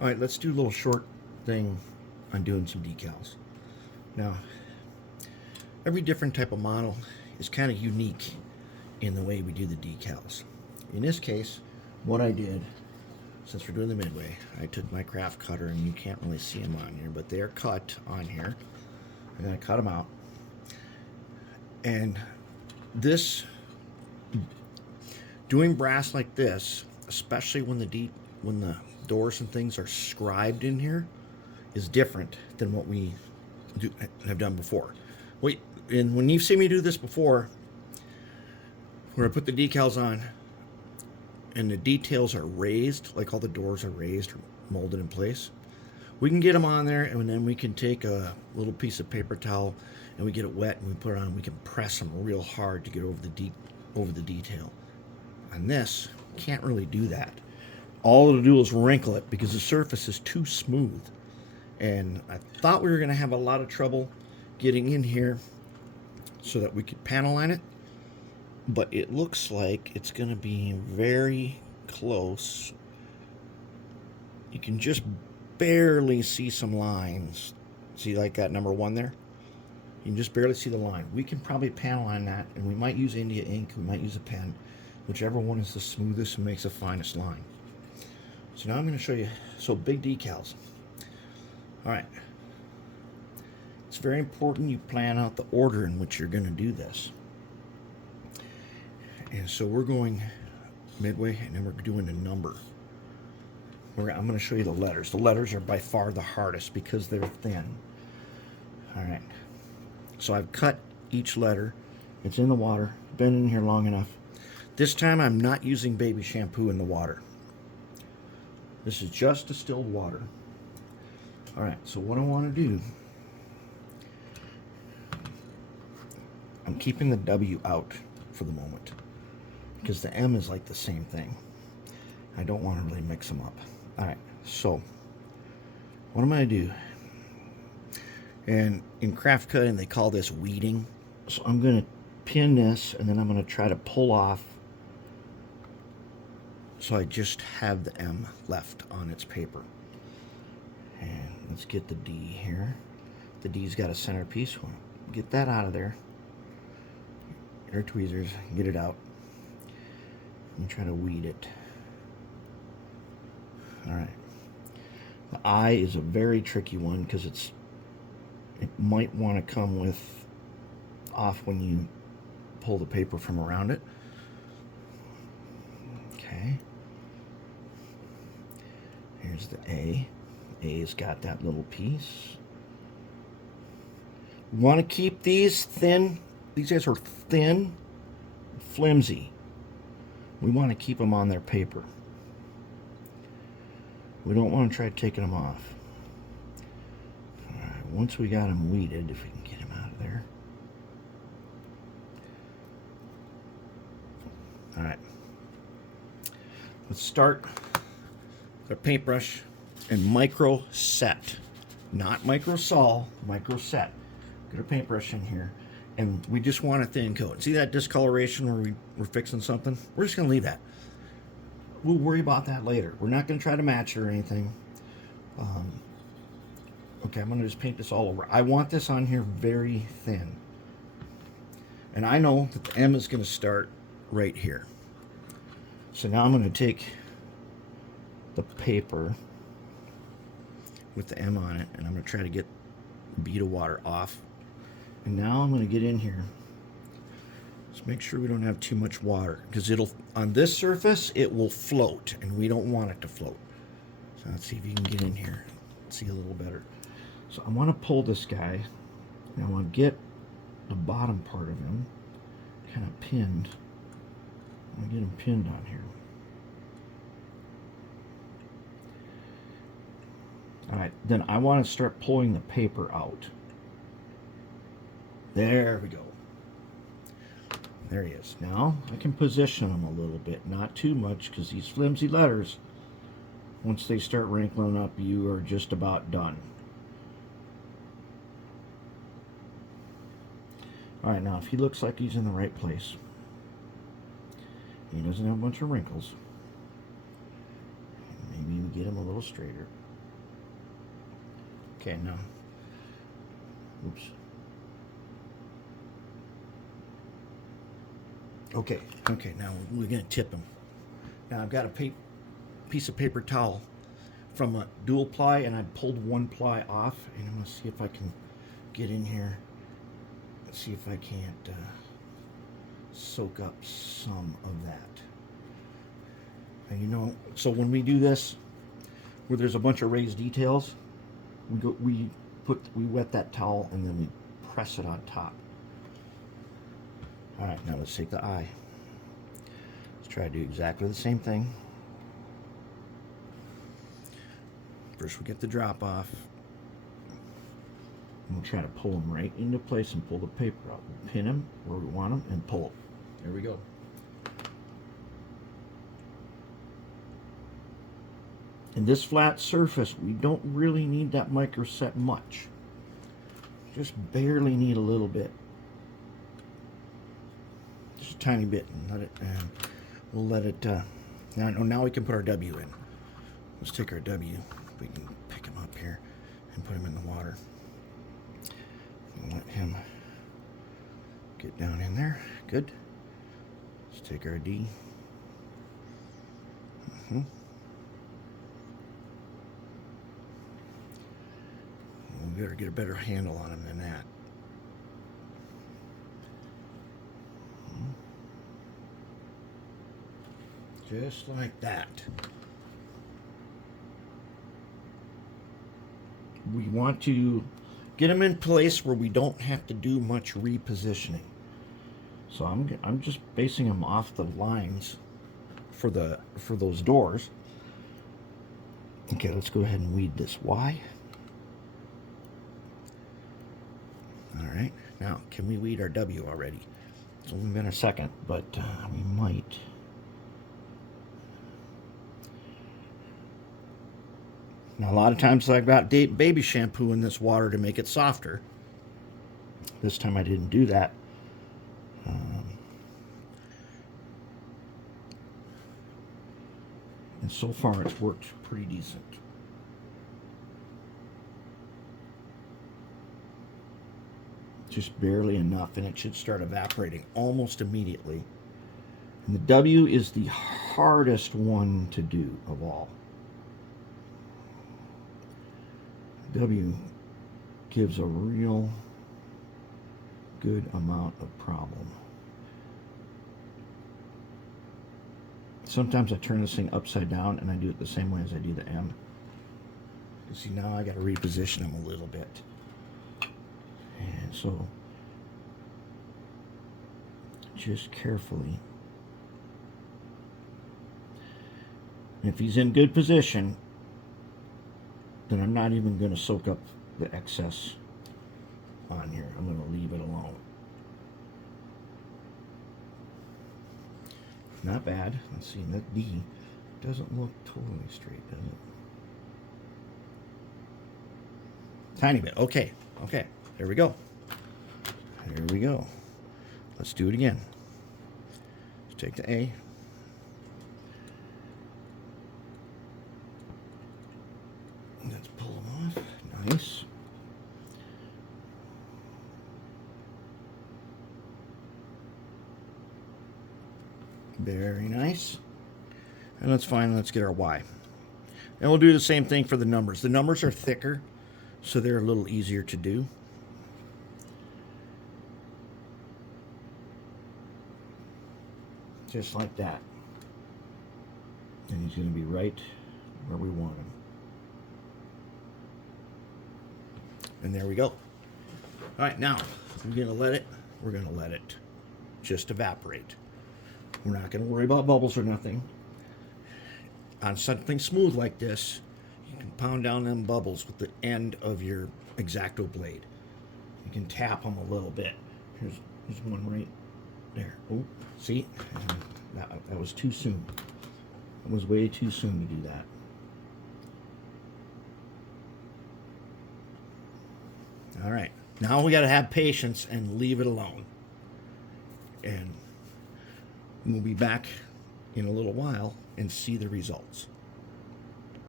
All right, let's do a little short thing on doing some decals. Now, every different type of model is kind of unique in the way we do the decals. In this case, what I did, since we're doing the midway, I took my craft cutter, and you can't really see them on here, but they're cut on here. I'm going to cut them out. And this, doing brass like this, especially when the doors and things are scribed in here, is different than what we have done before. And when you've seen me do this before, where I put the decals on and the details are raised, like all the doors are raised or molded in place, we can get them on there, and then we can take a little piece of paper towel and we get it wet and we put it on. We can press them real hard to get over the detail. On this, can't really do that. All it'll do is wrinkle it because the surface is too smooth. And I thought we were going to have a lot of trouble getting in here so that we could panel line it, but it looks like it's going to be very close. You can just barely see some lines. See, like that number 1 there? You can just barely see the line. We can probably panel line that, and we might use India ink, we might use a pen, whichever one is the smoothest and makes the finest line. So now I'm going to show you, so big decals. All right. It's very important you plan out the order in which you're going to do this. And so we're going midway, and then we're doing a number. I'm going to show you the letters. The letters are by far the hardest because they're thin. All right. So I've cut each letter. It's in the water. Been in here long enough. This time I'm not using baby shampoo in the water. This is just distilled water. All right, so what I want to do, I'm keeping the W out for the moment because the M is like the same thing. I don't want to really mix them up. All right, so what am I going to do? And in craft cutting, they call this weeding. So I'm going to pin this, and then I'm going to try to pull off so I just have the M left on its paper. And let's get the D here. The D's got a centerpiece. We'll get that out of there. Get our tweezers, get it out, and try to weed it. All right. The I is a very tricky one because it might want to come off when you pull the paper from around it. Okay. Here's the A. A's got that little piece. You want to keep these thin. These guys are thin, flimsy. We want to keep them on their paper. We don't want to try taking them off. All right, once we got them weeded, if we can get them out of there. All right. Let's start with our paintbrush and micro set. Not micro sol, micro set. Get our paintbrush in here. And we just want a thin coat. See that discoloration where we're fixing something? We're just going to leave that. We'll worry about that later. We're not going to try to match it or anything. Okay, I'm going to just paint this all over. I want this on here very thin. And I know that the M is going to start right here. So now I'm going to take the paper with the M on it, and I'm going to try to get a bead of water off. And now I'm going to get in here. Just make sure we don't have too much water, because on this surface it will float, and we don't want it to float. So let's see if you can get in here, see a little better. So I want to pull this guy, and I want to get the bottom part of him kind of pinned. I get him pinned on here. All right, then I want to start pulling the paper out. There we go. There he is. Now I can position him a little bit, not too much, because these flimsy letters, once they start wrinkling up, you are just about done. All right, now if he looks like he's in the right place, he doesn't have a bunch of wrinkles, maybe we get him a little straighter. Okay, now. Oops. Okay, now we're going to tip them. Now I've got a piece of paper towel from a dual ply, and I pulled one ply off, and I'm going to see if I can get in here and see if I can't soak up some of that. And you know, so when we do this, where there's a bunch of raised details, we wet that towel and then we press it on top. All right, now let's take the eye. Let's try to do exactly the same thing. First we get the drop off. And we'll try to pull them right into place and pull the paper out. We'll pin them where we want them and pull them. There we go. In this flat surface, we don't really need that microset much. Just barely need a little bit. Just a tiny bit, and let it. We'll let it. Now we can put our W in. Let's take our W. We can pick him up here and put him in the water. And let him get down in there. Good. Let's take our D. We better get a better handle on him than that. Just like that. We want to get him in place where we don't have to do much repositioning. So I'm just basing him off the lines for those doors. Okay, let's go ahead and weed this Y. All right, now can we weed our W already? It's only been a second, but we might. Now a lot of times I've got baby shampoo in this water to make it softer. This time I didn't do that. And so far it's worked pretty decent. Just barely enough, and it should start evaporating almost immediately. And the W is the hardest one to do of all. W gives a real good amount of problem. Sometimes I turn this thing upside down and I do it the same way as I do the M. You see, now I got to reposition them a little bit. And so, just carefully. And if he's in good position, then I'm not even going to soak up the excess on here. I'm going to leave it alone. Not bad. Let's see, that D doesn't look totally straight, does it? Tiny bit. Okay. Okay. There we go. There we go. Let's do it again. Let's take the A. Let's pull them off. Nice. Very nice. And that's fine. Let's get our Y. And we'll do the same thing for the numbers. The numbers are thicker, so they're a little easier to do. Just like that. And he's going to be right where we want him. And there we go. All right, now we're going to let it just evaporate. We're not going to worry about bubbles or nothing. On something smooth like this, you can pound down them bubbles with the end of your X-Acto blade. You can tap them a little bit. Here's one right there. Oh, see? That was too soon. It was way too soon to do that. All right. Now we got to have patience and leave it alone. And we'll be back in a little while and see the results.